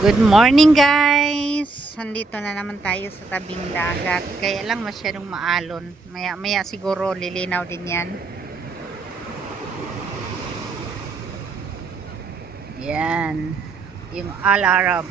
Good morning guys! Nandito na naman tayo sa tabing dagat. Kaya lang masyadong maalon. Maya maya siguro lilinaw din yan. Yan. Yung Al Arab.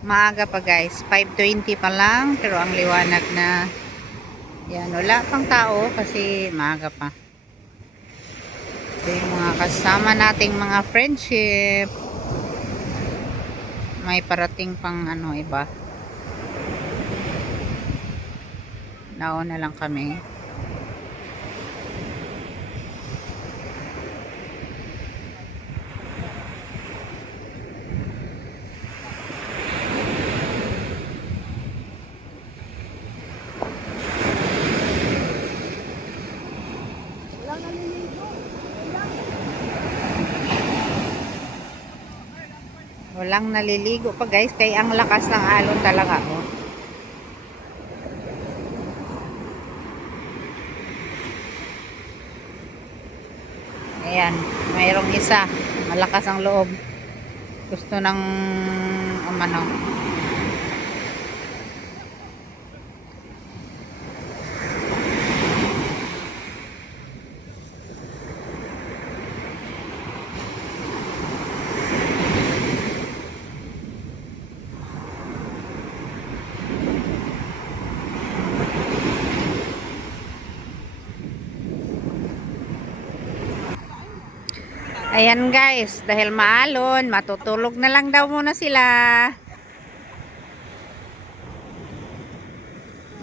Maaga pa guys. 5:20 pa lang. Pero ang liwanag na. Yan. Wala pang tao kasi maaga pa. Ito yung mga kasama nating mga friendship. May parating pang ano iba. Nauna lang kami. Walang naliligo pa guys. Kaya ang lakas ng alon talaga. Oh. Ayan. Mayroong isa. Malakas ang loob. Gusto ng umano. Ayan guys, dahil maalon, matutulog na lang daw muna sila.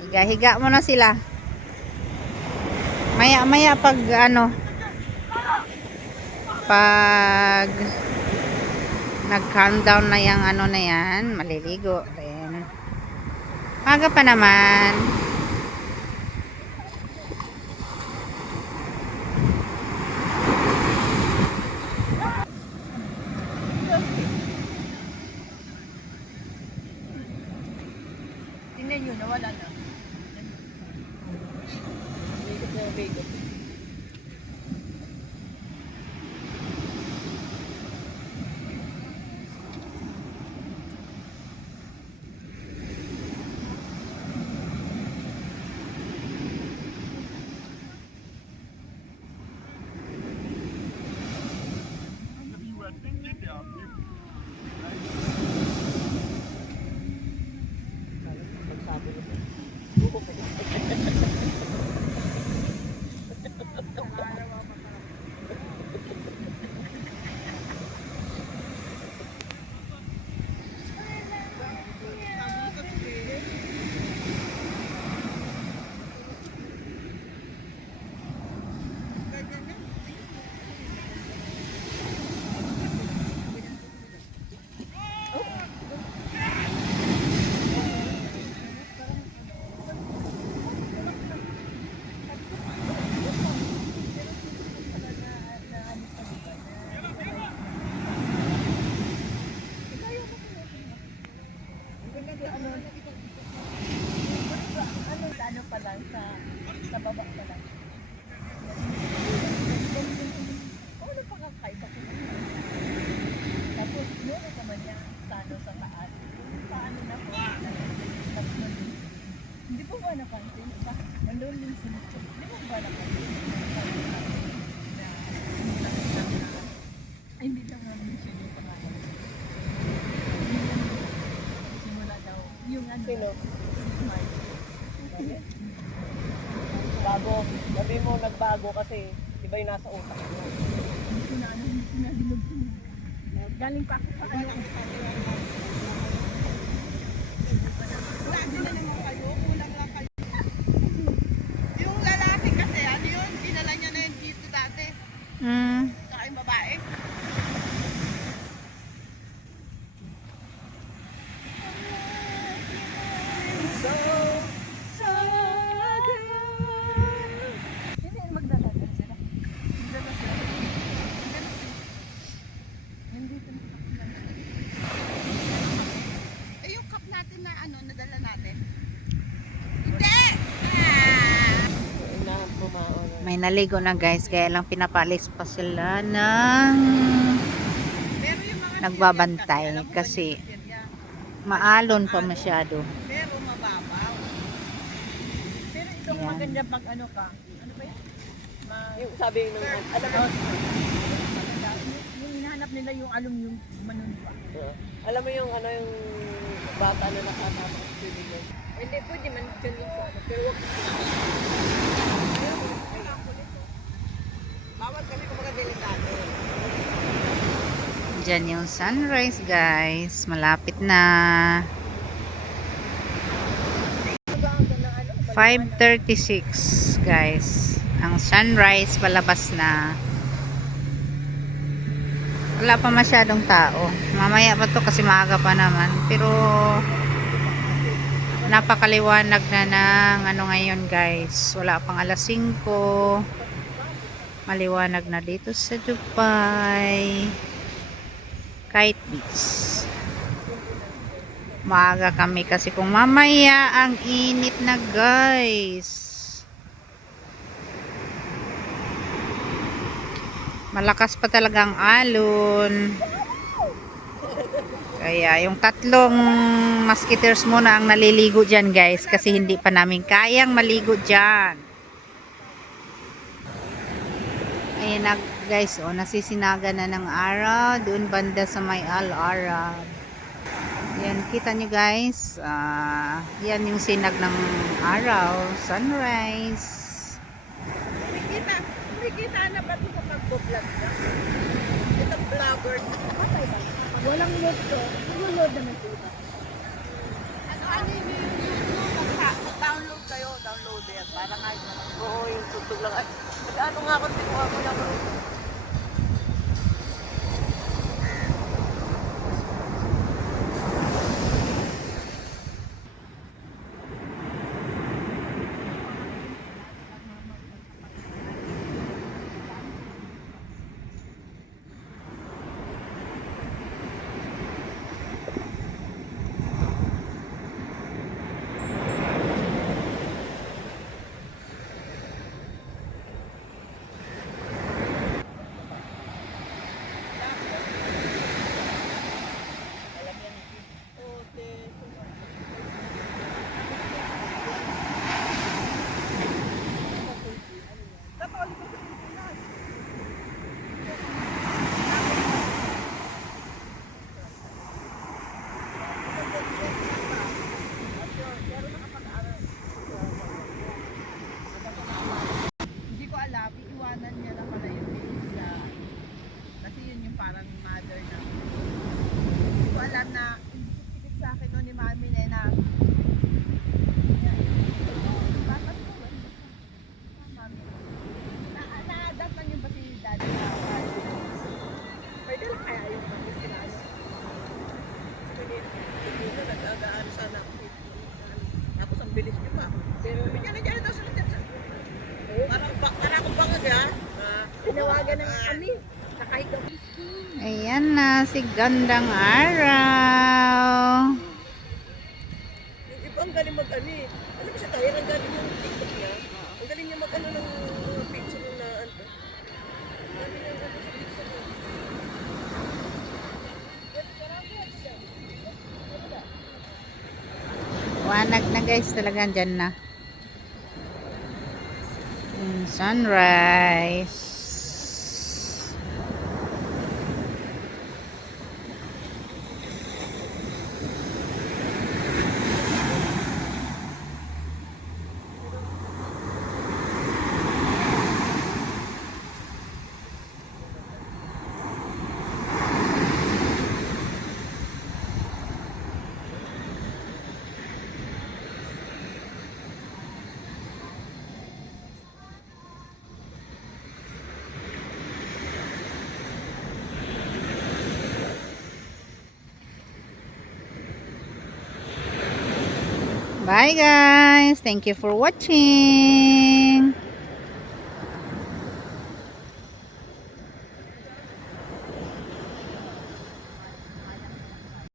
Higa-higa muna sila. Maya-maya pag ano, pag nag-countdown na yung ano na yan, maliligo. Ayan. Maga pa naman. Tingnan nyo, nawala na. Bigot na bigot. Ano pa lang sa baba pa lang. Ano pa kakaiba ko naman. Tapos meron naman niya sa taas. Paano na po? Hindi po ba napansin? Nandun din sinutso. Hindi po ba napansin? Ay, hindi lang namin siya yung pangalan. Simula daw. Yung ano. Sino? Bago, sabi mo nagbago kasi iba yung nasa utak mo. Hindi ko na ano, hindi ko na hinog. Galing pa ako sa ano. Lagi na naman kayo, kulang lang kayo. Yung lalaki kasi, ano yun, dinala niya na yun dito dati. Saka yung babae. Hindi, magdadala sila. Magdadala sila. ano, nadala natin? Hindi! Ah! Na pumaon. May naligo na guys, kaya lang pinapalis pa sila ng Pero yung mga nagbabantay Syrian alam mo ba kasi yung Syrian? maalon pa masyado. Pero mababaw. Pero itong Ayan. maganda pag ano ka, ano ba yan? Yung sabi nung, alam mo, Yung hinahanap nila yung aluminium manunpa. alam mo yung ano yung bata na nakatapos ng swimming pool. Hindi, pwede man dyan yung sa ano. Pero wag Bawal kami kumaga delikado. Diyan yung sunrise guys, malapit na. 5:36 guys. Ang sunrise palabas na. Wala pa masyadong tao. Mamaya pa to kasi maaga pa naman. Pero napakaliwanag na ng ano ngayon guys. Wala pang alas 5. Maliwanag na dito sa Dubai. Kite Beach. Maaga kami kasi kung mamaya ang init na guys. Malakas pa talaga ang alon. Kaya yung tatlong musketeers muna ang naliligo dyan guys kasi hindi pa namin kayang maligo dyan. Ayan na guys, oh, nasisinaga na ng araw doon banda sa may Al Arab. Yan, kita nyo guys, yan yung sinag ng araw, sunrise. Kumikita na ba ito sa pag-vlog na? Itong vlogger. Patay ba? Pag walang load to, mag-load naman ito. Ano yung YouTube? Mag-download kayo, downloader. Para kahit naman. Oo, yung tugtog lang. Ay, ano nga ako, tinuha ko lang. Hindi ko alam, iiwanan niya na pala yung baby sa... Kasi yun yung parang mother na... Hindi ko alam na hindi sa akin no, ni Mami Nena. Bakit ko? Mami. Na-adapt man yung ba si Daddy na Pwede lang kaya yung mag-isiraan. Hindi na nag-agaan sana. Tapos ang bilis niyo pa. Pero bigyan na dyan daw sa dyan. Para akong bangag ha. Tinawagan ng kami. Nakahigaw. Ayan na, si gandang araw. Yung iba ang galing mag-ano eh. Alam mo siya tayo, ang galing yung TikTok niya. Ang galing niya mag-ano ng picture na ano. Ang galing niya mag-ano sa picture niya. Wanag na guys, talagang dyan na. Sunrise. Bye guys. Thank you for watching.